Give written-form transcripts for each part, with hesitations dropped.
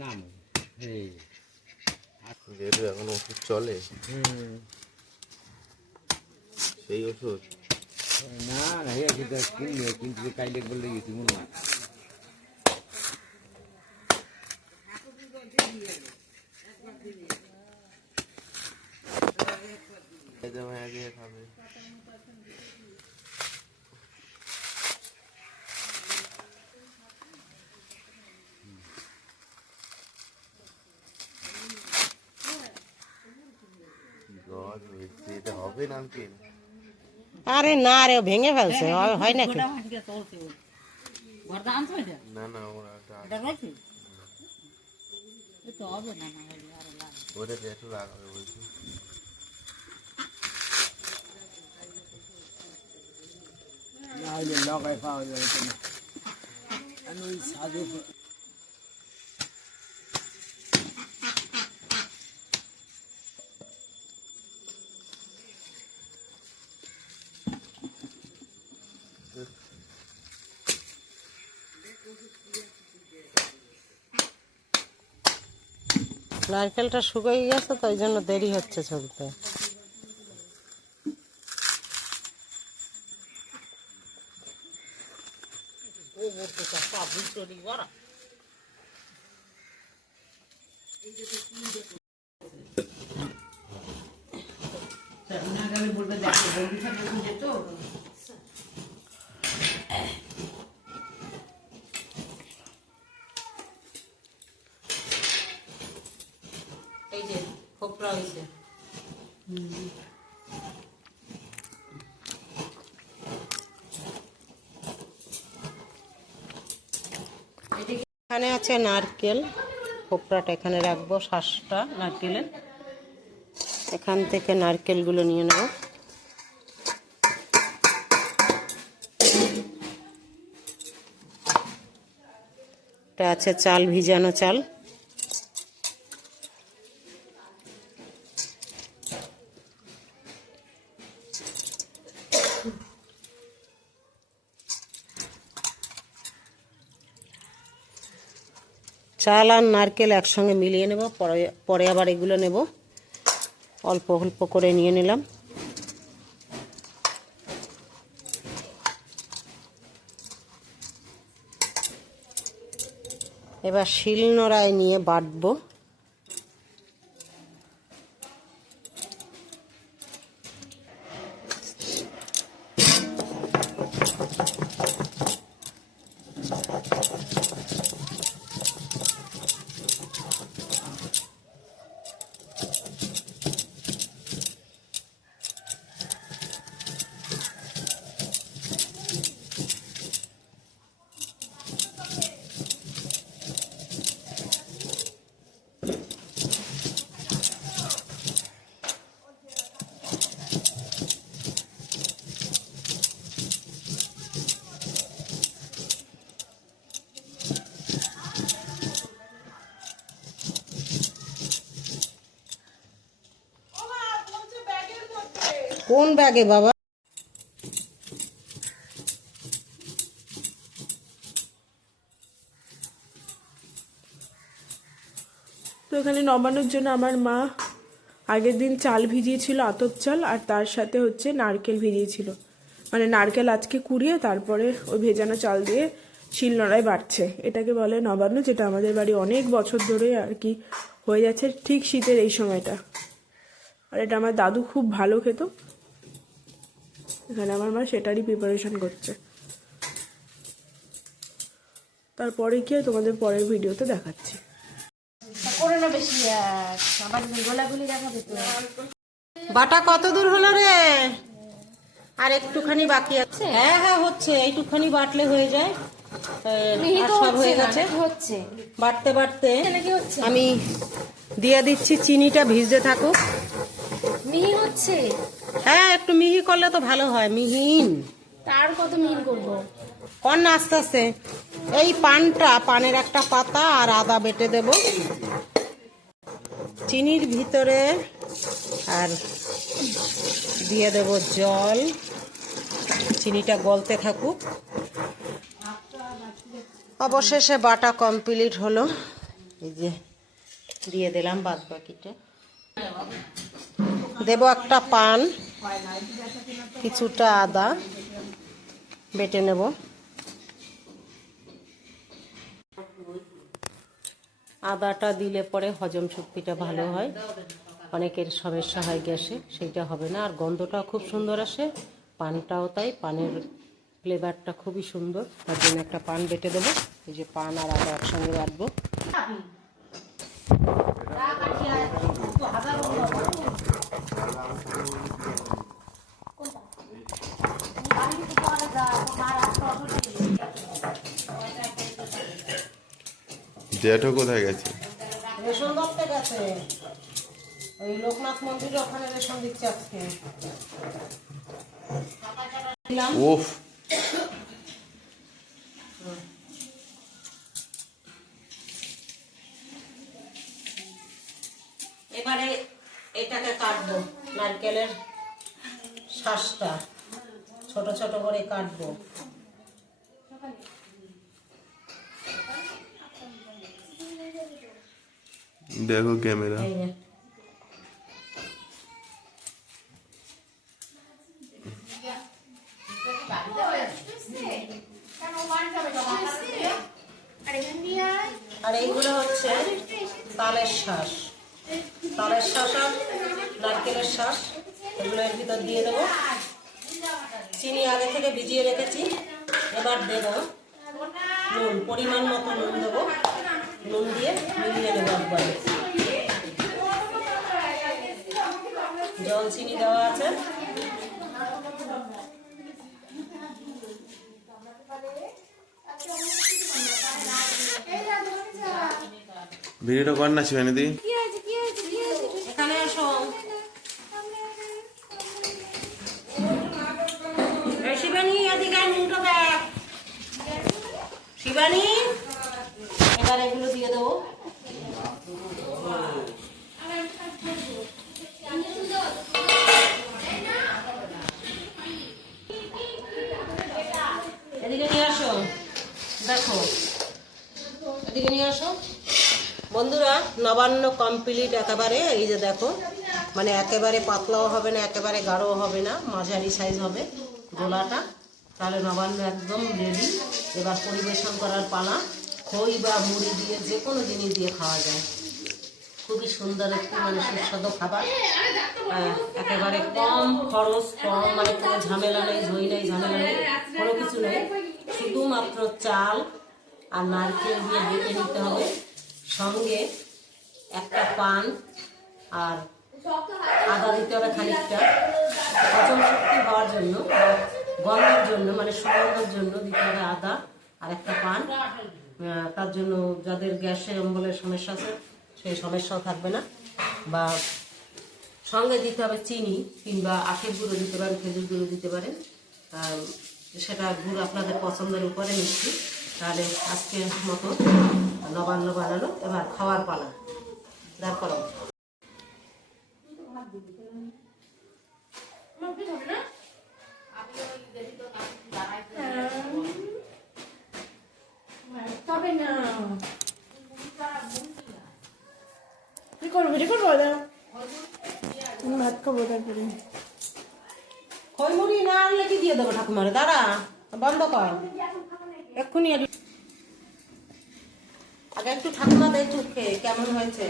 নাম এই যেহেতু এখন ওষুধ চলে সেই ওষুধ না না এই ওষুধটা কিনলে কিন্তু কাইলে বললে গেছি মনে হয় খাবে হবে নামকিন আরে না রে ভেঙে ফেলছে হয় নাকি না না ওরা ওটা একটু লাগাবে বলছি লাগাই পাওয়া যাবে আমি ওই সাধু নারকেলটা শুকিয়ে গেছে তো ওই জন্য দেরি হচ্ছে চলতে। এই যে খোপরা হয়েছে এখানে আছে নারকেল খোপরাটা এখানে রাখবো শ্বাসটা নারকেলের এখান থেকে নারকেলগুলো নিয়ে নেব এটা আছে চাল ভিজানো চাল চাল আর নারকেল একসঙ্গে মিলিয়ে নেব পরে আবার এগুলো নেব অল্প অল্প করে নিয়ে নিলাম এবার শিলনোড়ায় নিয়ে বাটবো কোন ব্যাগে বাবা তো এখানে নবান্নর জন্য আমার মা আগের দিন চাল ভিজিয়েছিল আতপ চাল আর তার সাথে হচ্ছে নারকেল ভিজিয়েছিল মানে নারকেল আজকে কুড়িয়ে তারপরে ওই ভেজানো চাল দিয়ে শিলনোড়ায় বাটছে এটাকে বলে নবান্ন যেটা আমাদের বাড়ি অনেক বছর ধরে আর কি হয়ে যাচ্ছে ঠিক শীতের এই সময়টা আর এটা আমার দাদু খুব ভালো খেত এখানে আমার মা সেটারই প্রিপারেশন করছে তারপরে কি তোমাদের পরের ভিডিওতে দেখাচ্ছি বাটা কত দূর হলো রে আর একটুখানি বাকি আছে হ্যাঁ হ্যাঁ হচ্ছে এইটুখানি বাটলে হয়ে যায় আর সব হয়ে গেছে বাটতে বাটতে আমি দিয়ে দিচ্ছি চিনিটা ভিজতে থাকুক মিহি হচ্ছে হ্যাঁ একটু মিহি করলে তো ভালো হয় মিহিন তার কত মিহি করবো কর না আস্তে আস্তে এই পানের একটা পাতা আর আদা বেটে দেব চিনির ভিতরে আর দিয়ে দেব জল চিনিটা গলতে থাকুক অবশেষে বাটা কমপ্লিট হলো, এই যে দিয়ে দিলাম বাদ বাকিটা। দেব একটা পান, কিছুটা আদা বেটে নেব। আদাটা দিলে পরে হজম শক্তিটা ভালো হয়, অনেকের সমস্যা হয় গ্যাসে, সেইটা হবে না। আর গন্ধটাও খুব সুন্দর আসে, পানটাও তাই, পানের ফ্লেভারটা খুবই সুন্দর। তার জন্য একটা পান বেটে দেবো। এই যে পান আর আদা একসঙ্গে বাটবো। জেঠো কোথায় গেছে? রেশন ধরতে গেছে, ওই লোকনাথ মন্দিরের ওখানে রেশন দিচ্ছে আজকে। উফ, এবারে এটাকে কাটবো, নারকেলের শ্বাসটা ছোট ছোট করে কাটবো। দেখো ক্যামেরা। এই যে। আর এইগুলো হচ্ছে তালের শ্বাস, তালের শ্বাস আর নারকেলের শ্বাস, এগুলো এর ভিতর দিয়ে দেবো। চিনি আগে থেকে ভিজিয়ে রেখেছি, এবার দেবো নুন, পরিমাণ মতো নুন দেবো। নুন দিয়ে মিলিয়ে নেবো একবারে। জল চিনি দেওয়া আছে। ভিডিওটা কর না শিবানীদি। এখানে আসো। এই শিবানী, এদিকে নুনটা দেখ। শিবানী, এবার এগুলো দিয়ে দেবো। এদিকে নিয়ে আসো, দেখো এদিকে নিয়ে আসো। বন্ধুরা, নবান্ন কমপ্লিট একেবারে। এই যে দেখো, মানে একেবারে পাতলাও হবে না, একেবারে গাঢ়ও হবে না, মাঝারি সাইজ হবে গোলাটা। তাহলে নবান্ন একদম রেডি। এবার পরিবেশন করার পালা। খই বা মুড়ি দিয়ে, যে কোনো জিনিস দিয়ে খাওয়া যায়। খুবই সুন্দর একটি মানে সুস্বাদু খাবার। একেবারে কম খরচ, কম মানে কোনো ঝামেলা নেই, দই নেই, ঝামেলা নেই, কোনো কিছু নেই। শুধুমাত্র চাল আর নারকেল দিয়ে বেটে নিতে হবে, সঙ্গে একটা পান আর আদা দিতে হবে খানিকটা, হজম শক্তি হওয়ার জন্য, গন্ধের জন্য, মানে সুগন্ধের জন্য দিতে হবে আদা আর একটা পান। তার জন্য যাদের গ্যাসের অম্বলের সমস্যা আছে সেই সমস্যাও থাকবে না। বা সঙ্গে দিতে হবে চিনি, কিংবা আখের গুঁড়ো দিতে পারেন, খেজুর গুঁড়ো দিতে পারেন, সেটা গুড় আপনাদের পছন্দের উপরে মিষ্টি। তাহলে আজকের মতো নবান্ন বানানো, এবার খাওয়ার পালা। দেখো তবে না কি করবো, রেকর্ড করে দাও। ভাত খাবো তারপরে। খইমুড়ি না আনলে কি দিয়ে দেবো ঠাকুমারে? দাঁড়া, বন্ধ কর এক্ষুনি। আগে একটু ঠাকুমা দেখুক খেয়ে কেমন হয়েছে।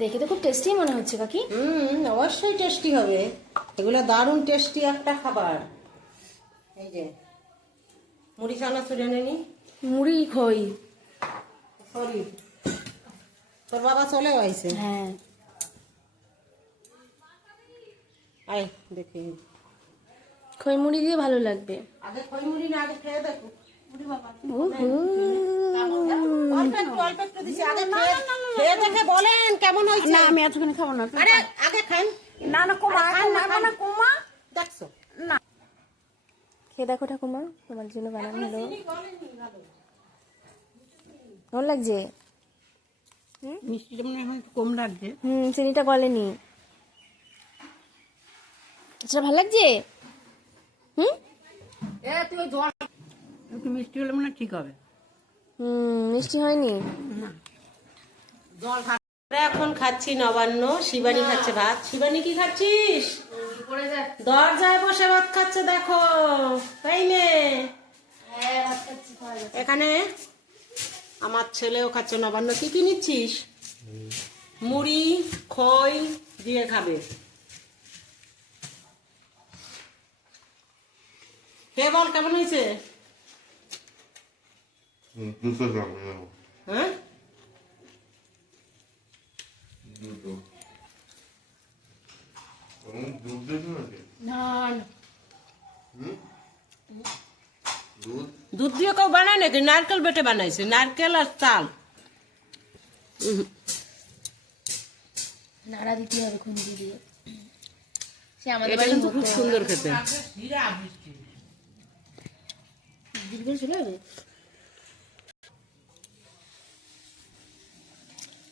দেখে তো খুব টেস্টি মনে হচ্ছে কাকি। অবশ্যই টেস্টি হবে, এগুলো দারুণ টেস্টি একটা খাবার। এই যে মুড়ি চানাচুর এনে নি। মুড়ি খই। সরি, তোর বাবা চলেও আইছে। হ্যাঁ, আয় দেখি। খই মুড়ি দিয়ে ভালো লাগবে। আগে খই মুড়ি না, আগে খেয়ে দেখো। উহু। অল্প একটু, অল্প একটু দিছি। আগে খেয়ে দেখে বলেন কেমন হয়েছে। না, আমি এতখানি খাবো না। আরে আগে খান। না না, কুমা না কুমা। দেখছো? খেয়ে দেখো ঠাকুমা, তোমার জন্য বানানো হলো। ভালো লাগছে? মিষ্টিটা মনে হয় একটু কম লাগছে। চিনিটা গলেনি। আচ্ছা, ভালো লাগছে? একটু মিষ্টি হলে মনে হয় ঠিক হবে। মিষ্টি হয়নি। এখন খাচ্ছি নবান্ন, শিবানী খাচ্ছে ভাত। শিবানী কি খাচ্ছিস? দরজায় বসে ভাত খাচ্ছে দেখো, তাই মেয়ে। এখানে আমার ছেলেও খাচ্ছে নবান্ন। কি কি নিচ্ছিস? মুড়ি খই দিয়ে খাবে। হে বল কেমন হয়েছে? হ্যাঁ দুধ দিয়ে কেউ বানায় নাকি? নারকেল বেটে বানাইছে, নারকেল আর চাল। নাড়া দিতে হবে খুন্তি দিয়ে। সে আমাদের এটা বাড়ি কিন্তু খুব সুন্দর খেতে। দিদির চলে যাবে।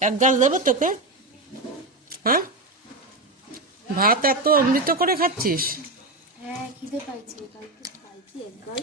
এক গাল দেবো তোকে? হ্যাঁ, ভাত এত অমৃত করে খাচ্ছিস? হ্যাঁ খিদে পাইছে, কালকে খাইছি একবার।